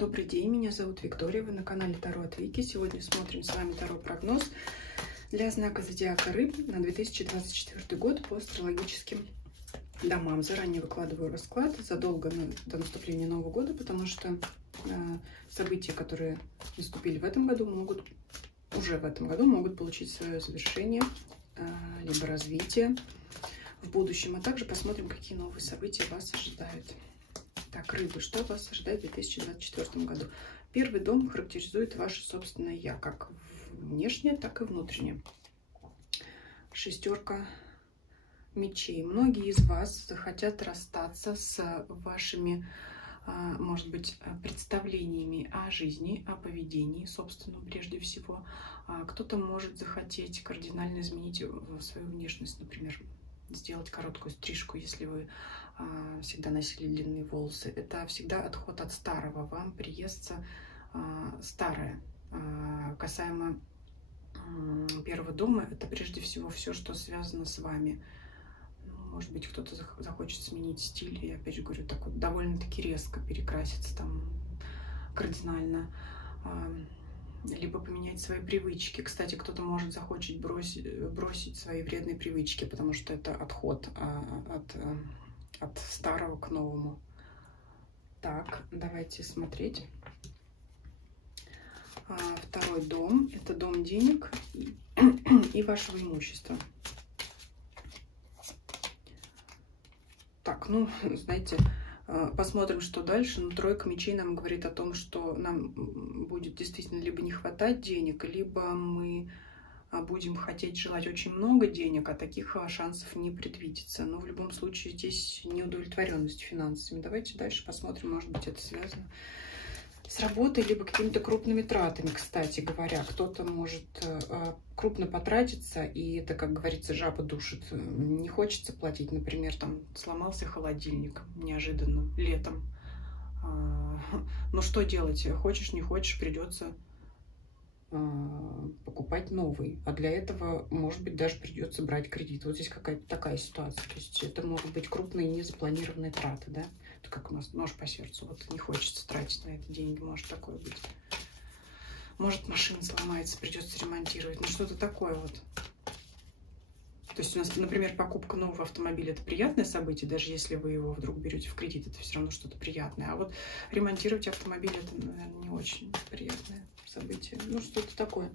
Добрый день, меня зовут Виктория, вы на канале Таро от Вики. Сегодня смотрим с вами Таро-прогноз для знака зодиака Рыб на 2024 год по астрологическим домам. Заранее выкладываю расклад задолго до наступления Нового года, потому что события, которые наступили в этом году, уже в этом году могут получить свое завершение, либо развитие в будущем. А также посмотрим, какие новые события вас ожидают. Так, Рыбы, что вас ожидает в 2024 году? Первый дом характеризует ваше собственное «я», как внешнее, так и внутреннее. Шестерка мечей. Многие из вас захотят расстаться с вашими, может быть, представлениями о жизни, о поведении, собственно, прежде всего. Кто-то может захотеть кардинально изменить свою внешность, например, сделать короткую стрижку, если вы всегда носили длинные волосы. Это всегда отход от старого. Вам приестся старое. Касаемо первого дома, это прежде всего все, что связано с вами. Может быть, кто-то захочет сменить стиль. И опять же говорю, так вот довольно-таки резко перекраситься там кардинально. Либо поменять свои привычки. Кстати, кто-то может захочет бросить свои вредные привычки, потому что это отход от старого к новому. Так, давайте смотреть. Второй дом – это дом денег и вашего имущества. Так, ну, знаете, посмотрим, что дальше. Но тройка мечей нам говорит о том, что нам будет действительно либо не хватать денег, либо мы будем хотеть, желать очень много денег, а таких шансов не предвидится. Но в любом случае здесь неудовлетворенность финансами. Давайте дальше посмотрим, может быть, это связано с работой, либо какими-то крупными тратами, кстати говоря. Кто-то может крупно потратиться, и это, как говорится, жаба душит. Не хочется платить, например, там сломался холодильник неожиданно летом. Ну что делать? Хочешь, не хочешь, придется покупать новый. А для этого, может быть, даже придется брать кредит. Вот здесь какая-то такая ситуация. То есть это могут быть крупные незапланированные траты, да? Это как у нас нож по сердцу. Вот не хочется тратить на это деньги. Может такое быть. Может машина сломается, придется ремонтировать. Ну что-то такое вот. То есть у нас, например, покупка нового автомобиля – это приятное событие, даже если вы его вдруг берете в кредит, это все равно что-то приятное. А вот ремонтировать автомобиль – это, наверное, не очень приятное событие. Ну, что-то такое.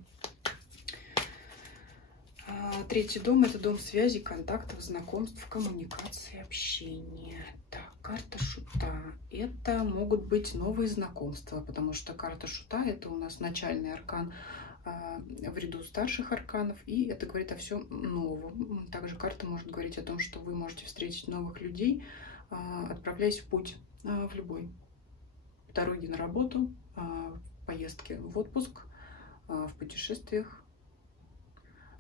Третий дом – это дом связи, контактов, знакомств, коммуникации, общения. Так, карта Шута. Это могут быть новые знакомства, потому что карта Шута – это у нас начальный аркан в ряду старших арканов, и это говорит о всем новом. Также карта может говорить о том, что вы можете встретить новых людей, отправляясь в путь, в любой. В дороге на работу, в поездке в отпуск, в путешествиях,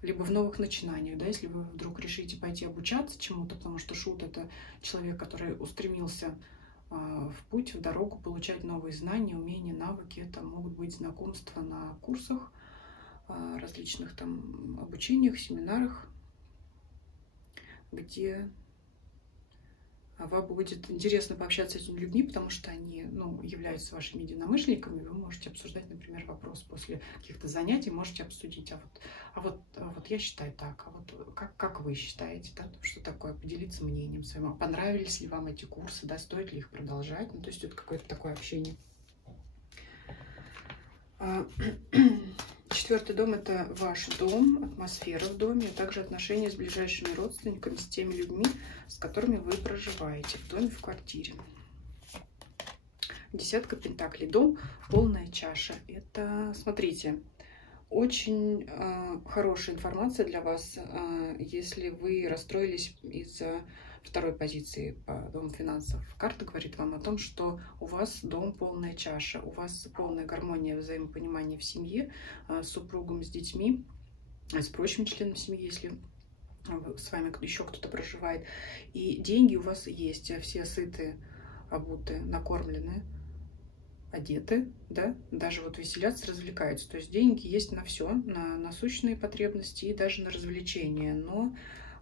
либо в новых начинаниях, да, если вы вдруг решите пойти обучаться чему-то, потому что Шут — это человек, который устремился в путь, в дорогу, получать новые знания, умения, навыки. Это могут быть знакомства на курсах, различных там обучениях, семинарах, где вам будет интересно пообщаться с этими людьми, потому что они, ну, являются вашими единомышленниками. Вы можете обсуждать, например, вопрос после каких-то занятий, можете обсудить, а вот я считаю так, а вот как вы считаете, да, что такое, поделиться мнением своим, понравились ли вам эти курсы, да, стоит ли их продолжать, ну, то есть это какое-то такое общение. Четвертый дом – это ваш дом, атмосфера в доме, а также отношения с ближайшими родственниками, с теми людьми, с которыми вы проживаете в доме, в квартире. Десятка пентаклей. Дом – полная чаша. Это, смотрите, очень хорошая информация для вас, если вы расстроились из-за второй позиции по дому финансов. Карта говорит вам о том, что у вас дом полная чаша, у вас полная гармония, взаимопонимание в семье, с супругом, с детьми, с прочими членами семьи, если с вами еще кто-то проживает. И деньги у вас есть, все сытые, обутые, накормленные, одеты, да, даже вот веселятся, развлекаются. То есть деньги есть на все, на насущные потребности и даже на развлечения. Но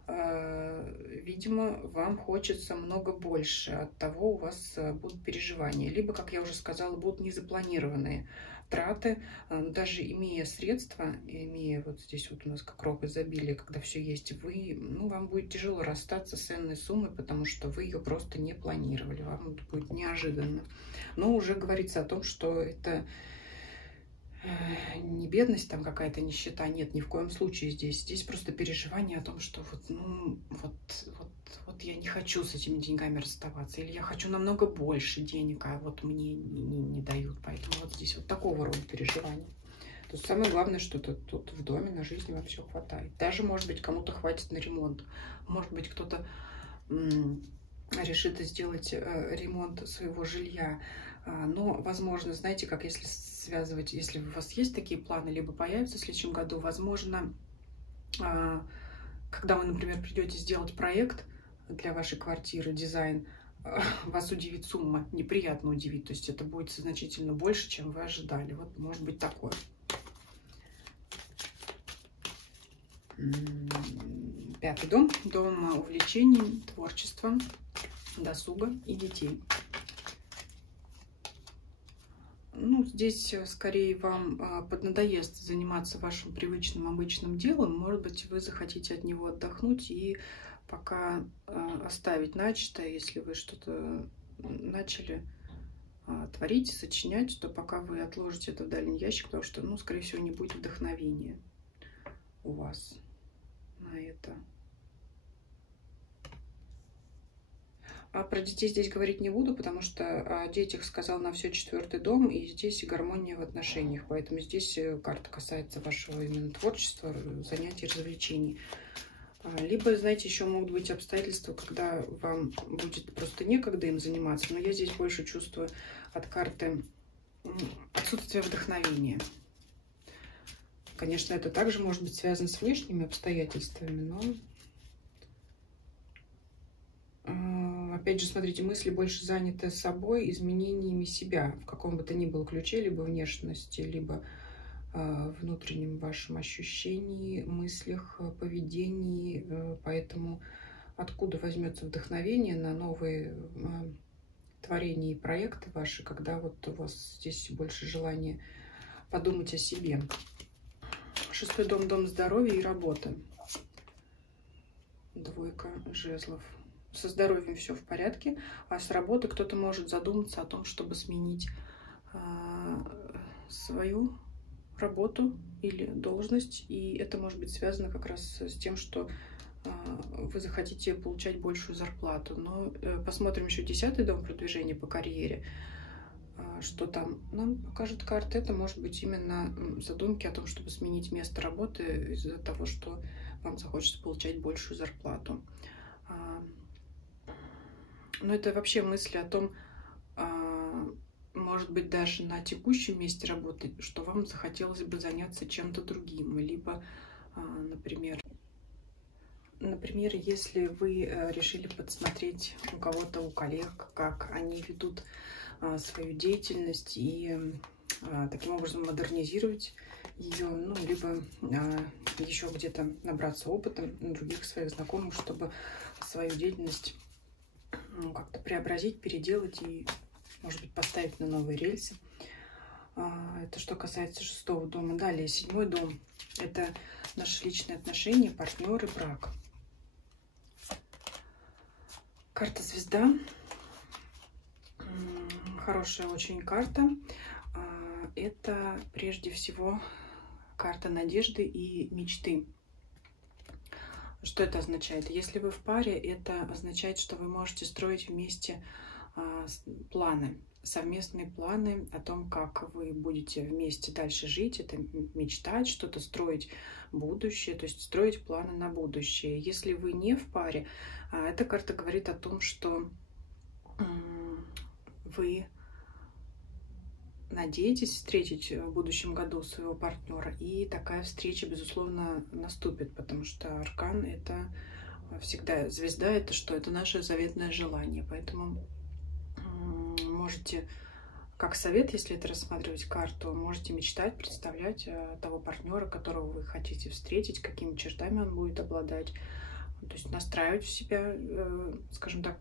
видимо, вам хочется много больше, от того у вас будут переживания. Либо, как я уже сказала, будут незапланированные траты, даже имея средства, имея вот здесь вот у нас как рог изобилия, когда все есть, вам будет тяжело расстаться с ценной суммой, потому что вы ее просто не планировали, вам это будет неожиданно. Но уже говорится о том, что это не бедность, там какая-то нищета, нет, ни в коем случае здесь. Здесь просто переживание о том, что вот я не хочу с этими деньгами расставаться, или я хочу намного больше денег, а вот мне не дают. Поэтому вот здесь вот такого рода переживания. То есть самое главное, что тут в доме на жизнь вам все хватает. Даже, может быть, кому-то хватит на ремонт. Может быть, кто-то решит сделать ремонт своего жилья. Но, возможно, знаете, как если связывать, если у вас есть такие планы, либо появятся в следующем году, возможно, когда вы, например, придете сделать проект для вашей квартиры, дизайн, вас удивит сумма, неприятно удивит, то есть это будет значительно больше, чем вы ожидали. Вот может быть такое. Пятый дом, дом увлечений, творчества, досуга и детей. Ну, здесь скорее вам поднадоест заниматься вашим привычным, обычным делом. Может быть, вы захотите от него отдохнуть и пока оставить начатое. Если вы что-то начали творить, сочинять, то пока вы отложите это в дальний ящик, потому что, ну, скорее всего, не будет вдохновения у вас на это. А про детей здесь говорить не буду, потому что о детях сказал на все 4-й дом, и здесь гармония в отношениях. Поэтому здесь карта касается вашего именно творчества, занятий, развлечений. Либо, знаете, еще могут быть обстоятельства, когда вам будет просто некогда им заниматься. Но я здесь больше чувствую от карты отсутствие вдохновения. Конечно, это также может быть связано с внешними обстоятельствами, но... Опять же, смотрите, мысли больше заняты собой, изменениями себя в каком бы то ни было ключе, либо внешности, либо внутреннем вашем ощущении, мыслях, поведении. Поэтому откуда возьмется вдохновение на новые творения и проекты ваши, когда вот у вас здесь больше желания подумать о себе. 6-й дом, дом здоровья и работы. Двойка жезлов. Со здоровьем все в порядке, а с работы кто-то может задуматься о том, чтобы сменить свою работу или должность. И это может быть связано как раз с тем, что вы захотите получать большую зарплату. Но посмотрим еще 10-й дом, продвижения по карьере. Что там нам покажет карта? Это может быть именно задумки о том, чтобы сменить место работы из-за того, что вам захочется получать большую зарплату. Но это вообще мысли о том, может быть, даже на текущем месте работы, что вам захотелось бы заняться чем-то другим. Либо, например, если вы решили подсмотреть у кого-то, у коллег, как они ведут свою деятельность и таким образом модернизировать ее, ну, либо еще где-то набраться опыта других своих знакомых, чтобы свою деятельность как-то преобразить, переделать и, может быть, поставить на новые рельсы. Это что касается 6-го дома. Далее 7-й дом. Это наши личные отношения, партнеры, брак. Карта звезда. Хорошая очень карта. Это прежде всего карта надежды и мечты. Что это означает? Если вы в паре, это означает, что вы можете строить вместе планы, совместные планы о том, как вы будете вместе дальше жить, это мечтать, что-то строить будущее, то есть строить планы на будущее. Если вы не в паре, эта карта говорит о том, что вы надеетесь встретить в будущем году своего партнера, и такая встреча, безусловно, наступит, потому что аркан — это всегда звезда, это что? Это наше заветное желание, поэтому можете, как совет, если это рассматривать карту, можете мечтать, представлять того партнера, которого вы хотите встретить, какими чертами он будет обладать, То есть настраивать в себя, скажем так,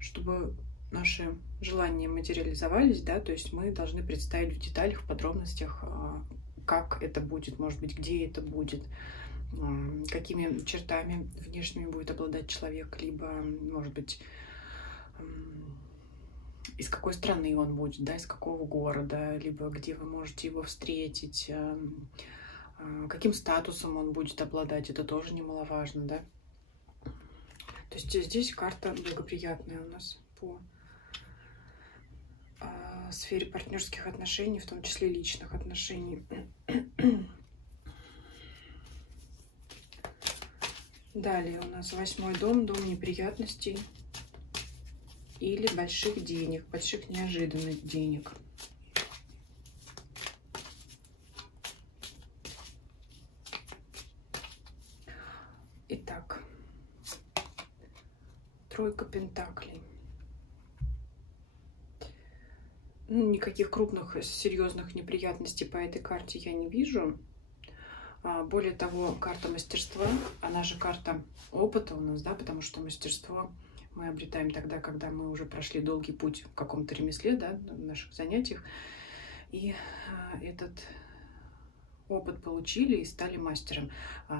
чтобы наши желания материализовались, да, то есть мы должны представить в деталях, в подробностях, как это будет, может быть, где это будет, какими чертами внешними будет обладать человек, либо, может быть, из какой страны он будет, да, из какого города, либо где вы можете его встретить, каким статусом он будет обладать, это тоже немаловажно, да. То есть здесь карта благоприятная у нас по сфере партнерских отношений, в том числе личных отношений. Далее у нас 8-й дом, дом неприятностей или больших денег, больших неожиданных денег. Итак, тройка пентаклей. Никаких крупных, серьезных неприятностей по этой карте я не вижу. Более того, карта мастерства, она же карта опыта у нас, да, потому что мастерство мы обретаем тогда, когда мы уже прошли долгий путь в каком-то ремесле, да, в наших занятиях, и этот опыт получили и стали мастером.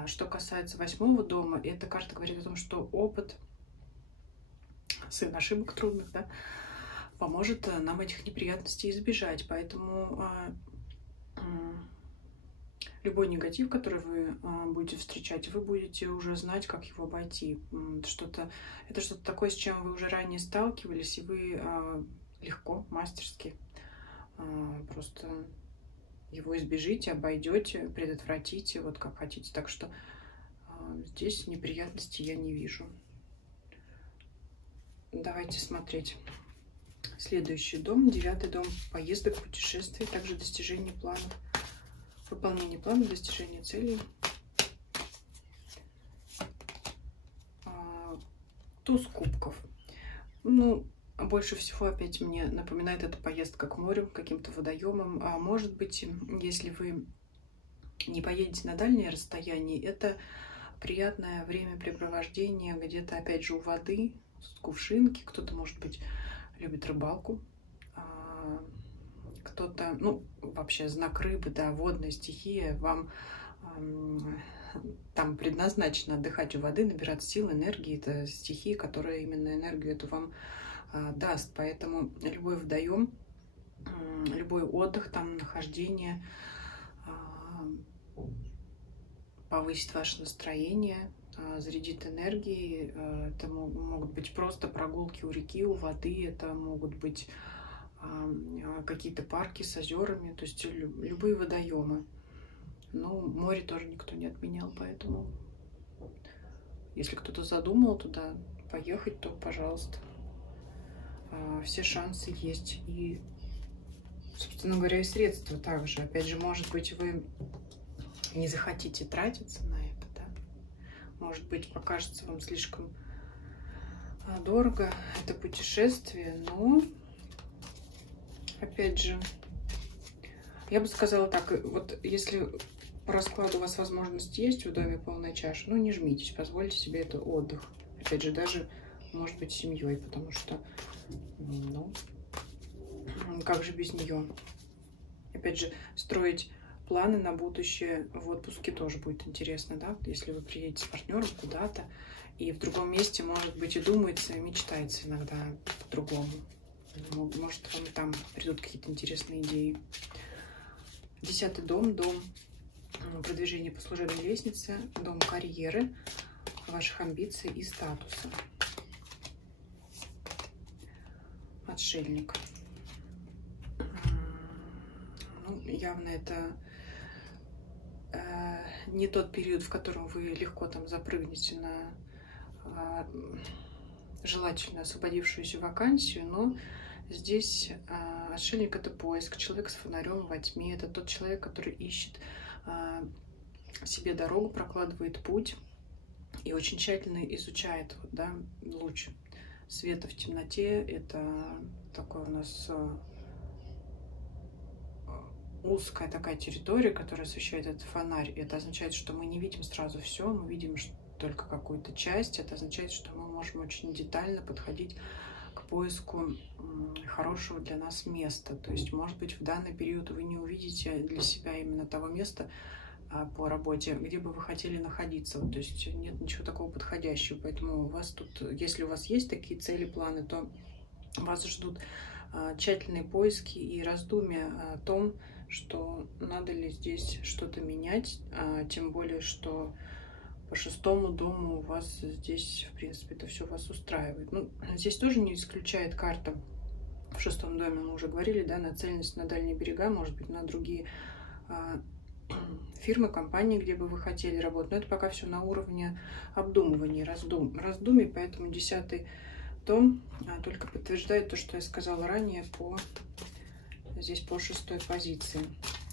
Что касается 8-го дома, эта карта говорит о том, что опыт, сын ошибок трудных, да, поможет нам этих неприятностей избежать. Поэтому любой негатив, который вы будете встречать, вы будете уже знать, как его обойти. Это что-то такое, с чем вы уже ранее сталкивались, и вы легко, мастерски просто его избежите, обойдете, предотвратите, вот как хотите. Так что здесь неприятностей я не вижу. Давайте смотреть. Следующий дом, 9-й дом, поездок, путешествий, также достижение планов, выполнение планов, достижение целей. Туз кубков. Ну, больше всего опять мне напоминает эта поездка к морю, к каким-то водоемам. А может быть, если вы не поедете на дальнее расстояние, это приятное времяпрепровождение где-то, опять же, у воды, с кувшинки. Кто-то, может быть, любит рыбалку. Кто-то, ну, вообще знак рыбы, да, водная стихия, вам там предназначено отдыхать у воды, набирать сил, энергии. Это стихия, которая именно энергию эту вам даст. Поэтому любой водоем, любой отдых, там, нахождение повысит ваше настроение, зарядит энергией. Это могут быть просто прогулки у реки, у воды, это могут быть какие-то парки с озерами, то есть любые водоемы. Ну, море тоже никто не отменял, поэтому если кто-то задумал туда поехать, то, пожалуйста, все шансы есть. И, собственно говоря, и средства также. Опять же, может быть, вы не захотите тратиться на это, да? Может быть, покажется вам слишком дорого это путешествие, но, опять же, я бы сказала так, вот если по раскладу у вас возможность есть в доме полная чаша, ну, не жмитесь, позвольте себе это отдых. Опять же, даже, может быть, с семьей, потому что, ну, как же без нее? Опять же, строить планы на будущее в отпуске тоже будет интересно, да? Если вы приедете с партнером куда-то, и в другом месте, может быть, и думается, и мечтается иногда по-другому. Может, вам там придут какие-то интересные идеи. 10-й дом, дом продвижения по служебной лестнице, дом карьеры, ваших амбиций и статуса. Отшельник. Ну, явно это не тот период, в котором вы легко там запрыгнете на желательно освободившуюся вакансию, но здесь отшельник — это поиск, человек с фонарем во тьме, это тот человек, который ищет себе дорогу, прокладывает путь и очень тщательно изучает, вот, да, луч света в темноте. Это такой у нас узкая такая территория, которая освещает этот фонарь. Это означает, что мы не видим сразу все, мы видим только какую-то часть, это означает, что мы можем очень детально подходить к поиску хорошего для нас места. То есть, может быть, в данный период вы не увидите для себя именно того места по работе, где бы вы хотели находиться. То есть нет ничего такого подходящего. Поэтому у вас тут, если у вас есть такие цели, планы, то вас ждут тщательные поиски и раздумья о том, что надо ли здесь что-то менять, тем более, что по 6-му дому у вас здесь, в принципе, это все вас устраивает. Ну, здесь тоже не исключает карта в 6-м доме, мы уже говорили, да, нацеленность на дальние берега, может быть, на другие фирмы, компании, где бы вы хотели работать. Но это пока все на уровне обдумывания, раздумий, поэтому 10-й дом только подтверждает то, что я сказала ранее здесь по 6-й позиции.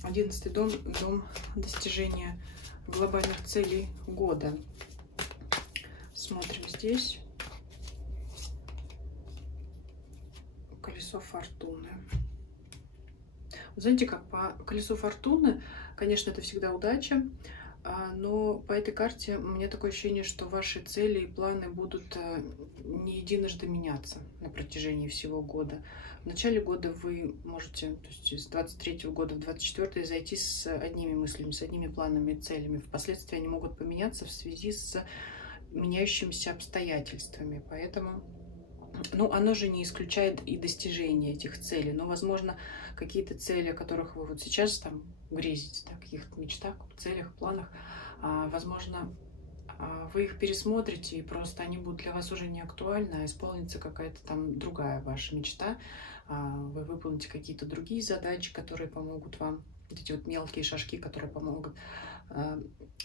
11-й дом, дом достижения глобальных целей года. Смотрим здесь. Колесо фортуны. Знаете, как по колесу фортуны, конечно, это всегда удача, но по этой карте у меня такое ощущение, что ваши цели и планы будут не единожды меняться на протяжении всего года. В начале года вы можете, то есть с 23-го года в 24-й зайти с одними мыслями, с одними планами и целями. Впоследствии они могут поменяться в связи с меняющимися обстоятельствами. Поэтому, ну, оно же не исключает и достижения этих целей. Но, возможно, какие-то цели, о которых вы вот сейчас там грезите, да, каких-то мечтах, целях, планах, возможно, вы их пересмотрите, и просто они будут для вас уже не актуальны, а исполнится какая-то там другая ваша мечта. Вы выполните какие-то другие задачи, которые помогут вам, вот эти вот мелкие шажки, которые помогут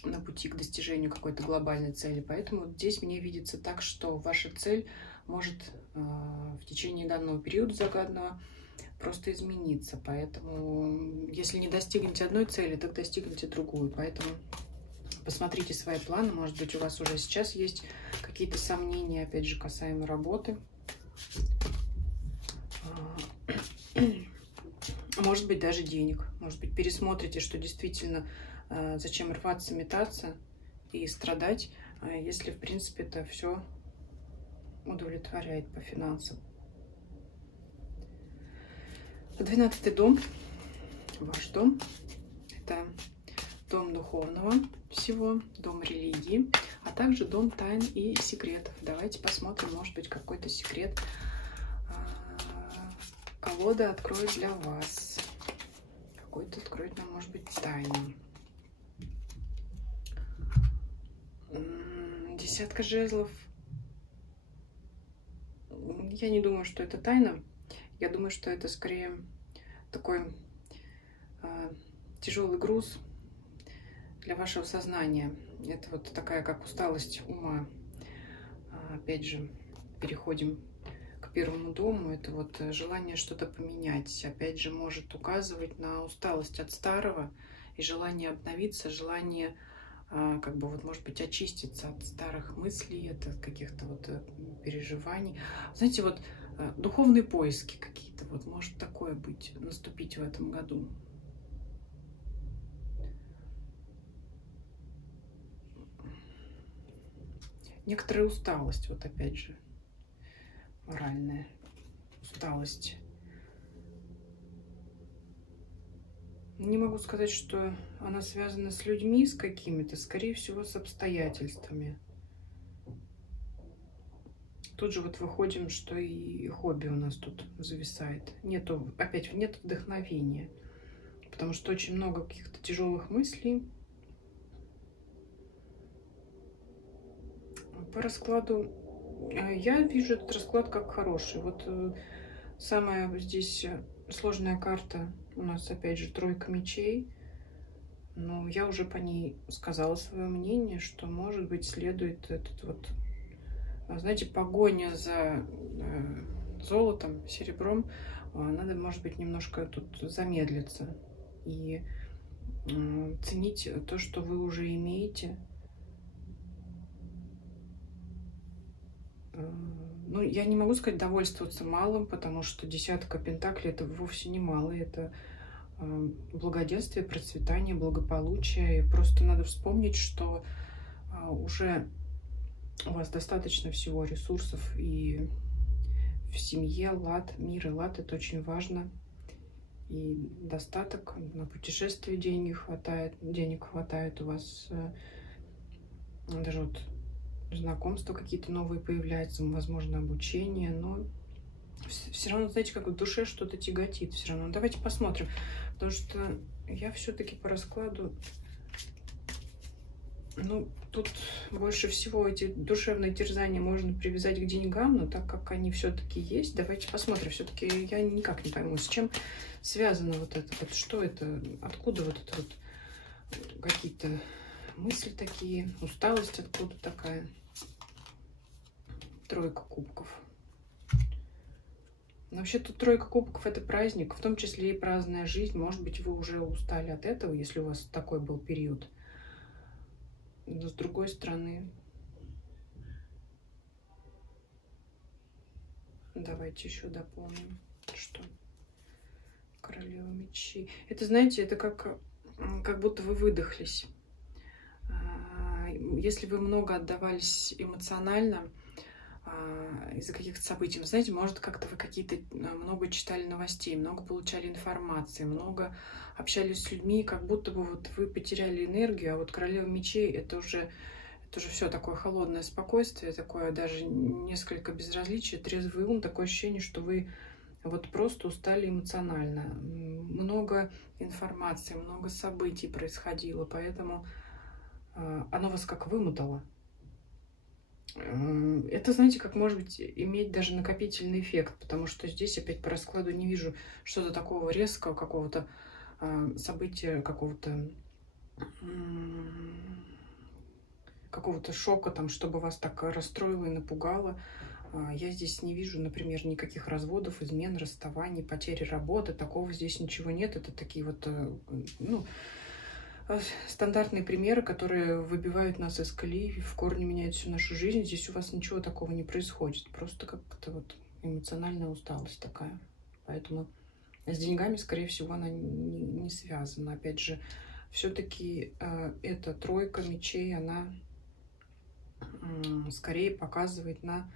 на пути к достижению какой-то глобальной цели. Поэтому здесь мне видится так, что ваша цель может в течение данного периода загаданного просто измениться. Поэтому, если не достигнете одной цели, так достигнете другую. Поэтому посмотрите свои планы. Может быть, у вас уже сейчас есть какие-то сомнения, опять же, касаемо работы. Может быть, даже денег. Может быть, пересмотрите, что действительно зачем рваться, метаться и страдать, если, в принципе, это все удовлетворяет по финансам. 12-й дом, ваш дом, это дом духовного всего, дом религии, а также дом тайн и секретов. Давайте посмотрим, может быть, какой-то секрет колода откроет для вас. Какой-то откроет нам, может быть, тайну. 10-ка жезлов. Я не думаю, что это тайна. Я думаю, что это скорее такой тяжелый груз для вашего сознания. Это вот такая, как усталость ума. Опять же, переходим к 1-му дому. Это вот желание что-то поменять. Опять же, может указывать на усталость от старого и желание обновиться, желание как бы вот, может быть, очиститься от старых мыслей, от каких-то вот переживаний. Знаете, вот духовные поиски какие-то, вот может такое быть, наступить в этом году. Некоторая усталость, вот опять же, моральная усталость. Не могу сказать, что она связана с людьми, с какими-то, скорее всего, с обстоятельствами. Тут же вот выходим, что и хобби у нас тут зависает. Опять нет вдохновения, потому что очень много каких-то тяжелых мыслей. По раскладу я вижу этот расклад как хороший. Вот самая здесь сложная карта у нас, опять же, 3 мечей. Но я уже по ней сказала свое мнение, что, может быть, следует этот вот, знаете, погоня за золотом, серебром. Надо, может быть, немножко тут замедлиться и ценить то, что вы уже имеете. Ну, я не могу сказать довольствоваться малым, потому что 10-ка пентаклей это вовсе не мало. Это благоденствие, процветание, благополучие. И просто надо вспомнить, что уже у вас достаточно всего ресурсов и в семье, лад, мир и лад, это очень важно. И достаток, на путешествия денег хватает у вас, даже вот знакомства какие-то новые появляются, возможно, обучение, но все равно, знаете, как в душе что-то тяготит все равно. Давайте посмотрим, потому что я все-таки по раскладу, ну, тут больше всего эти душевные терзания можно привязать к деньгам, но так как они все-таки есть, давайте посмотрим. Все-таки я никак не пойму, с чем связано вот это, вот что это, откуда вот это вот какие-то мысли такие, усталость откуда такая. Тройка кубков. Но вообще тут тройка кубков — это праздник, в том числе и праздная жизнь. Может быть, вы уже устали от этого, если у вас такой был период. Но с другой стороны, давайте еще дополним, что королева мечей. Это, знаете, это как будто вы выдохлись. Если вы много отдавались эмоционально из-за каких-то событий, вы знаете, может, как-то вы какие-то много читали новостей, много получали информации, много общались с людьми, как будто бы вот вы потеряли энергию, а вот королева мечей — это уже все такое холодное спокойствие, такое даже несколько безразличие, трезвый ум, такое ощущение, что вы вот просто устали эмоционально. Много информации, много событий происходило, поэтому оно вас как вымотало. Это, знаете, как может быть иметь даже накопительный эффект, потому что здесь опять по раскладу не вижу что-то такого резкого, какого-то события, какого-то шока, там, чтобы вас так расстроило и напугало. Я здесь не вижу, например, никаких разводов, измен, расставаний, потери работы. Такого здесь ничего нет. Это такие вот, ну, стандартные примеры, которые выбивают нас из колеи, в корне меняют всю нашу жизнь. Здесь у вас ничего такого не происходит. Просто как-то вот эмоциональная усталость такая. Поэтому с деньгами, скорее всего, она не связана. Опять же, все-таки эта тройка мечей, она скорее показывает на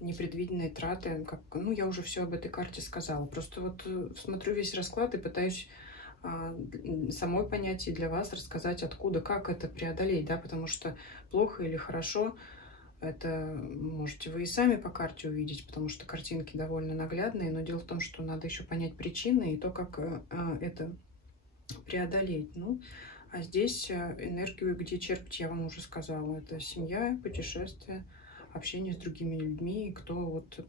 непредвиденные траты. Как, ну, я уже все об этой карте сказала. Просто вот смотрю весь расклад и пытаюсь самой понять и для вас рассказать, откуда, как это преодолеть, да, потому что плохо или хорошо, это можете вы и сами по карте увидеть, потому что картинки довольно наглядные, но дело в том, что надо еще понять причины и то, как это преодолеть. Ну, а здесь энергию где черпать, я вам уже сказала, это семья, путешествия, общение с другими людьми, и кто вот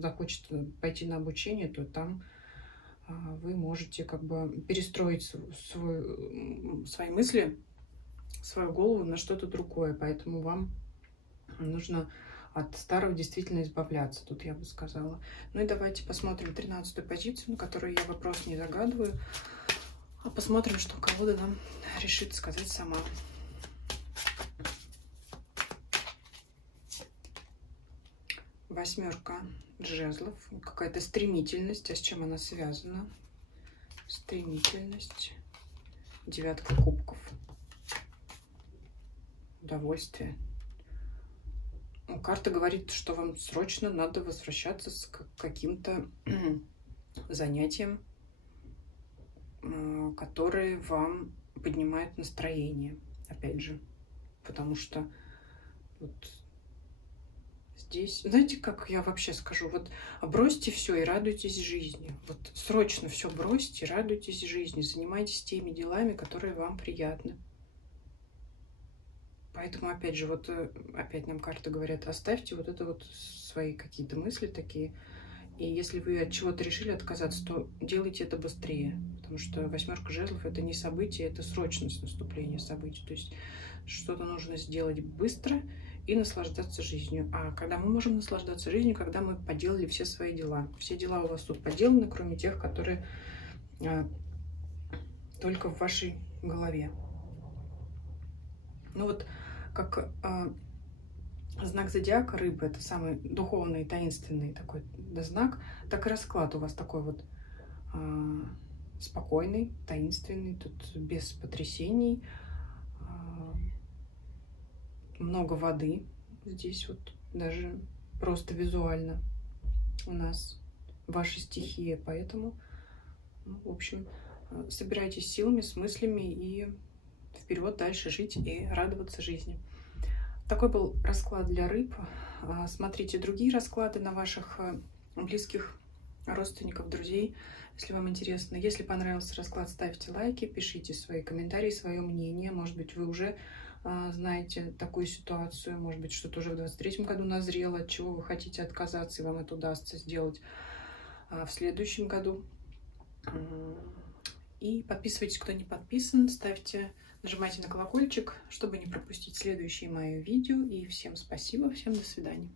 захочет пойти на обучение, то там вы можете как бы перестроить свои мысли, свою голову на что-то другое. Поэтому вам нужно от старого действительно избавляться, тут я бы сказала. Ну и давайте посмотрим 13-ю позицию, на которую я вопрос не загадываю, а посмотрим, что колода нам решит сказать сама. Восьмерка жезлов, какая-то стремительность, а с чем она связана? Стремительность. Девятка кубков. Удовольствие. Карта говорит, что вам срочно надо возвращаться к каким-то занятиям, которые вам поднимают настроение. Опять же, потому что вот здесь, знаете, как я вообще скажу, вот бросьте все и радуйтесь жизни. Вот срочно все бросьте, радуйтесь жизни, занимайтесь теми делами, которые вам приятны. Поэтому, опять же, вот опять нам карты говорят, оставьте вот это вот свои какие-то мысли такие. И если вы от чего-то решили отказаться, то делайте это быстрее. Потому что восьмерка жезлов — это не событие, это срочность наступления событий. То есть что-то нужно сделать быстро и наслаждаться жизнью. А когда мы можем наслаждаться жизнью, когда мы поделали все свои дела. Все дела у вас тут поделаны, кроме тех, которые только в вашей голове. Ну вот, как знак зодиака рыбы — это самый духовный, таинственный такой знак, так и расклад у вас такой вот спокойный, таинственный, тут без потрясений, много воды, здесь вот даже просто визуально у нас ваша стихия, поэтому, ну, в общем, собирайтесь силами, с мыслями и вперед дальше жить и радоваться жизни. Такой был расклад для рыб. Смотрите другие расклады на ваших близких родственников, друзей, если вам интересно. Если понравился расклад, ставьте лайки, пишите свои комментарии, свое мнение. Может быть, вы уже знаете такую ситуацию, может быть, что-то уже в 2023 году назрело, от чего вы хотите отказаться, и вам это удастся сделать в следующем году. И подписывайтесь, кто не подписан, нажимайте на колокольчик, чтобы не пропустить следующие мои видео. И всем спасибо, всем до свидания.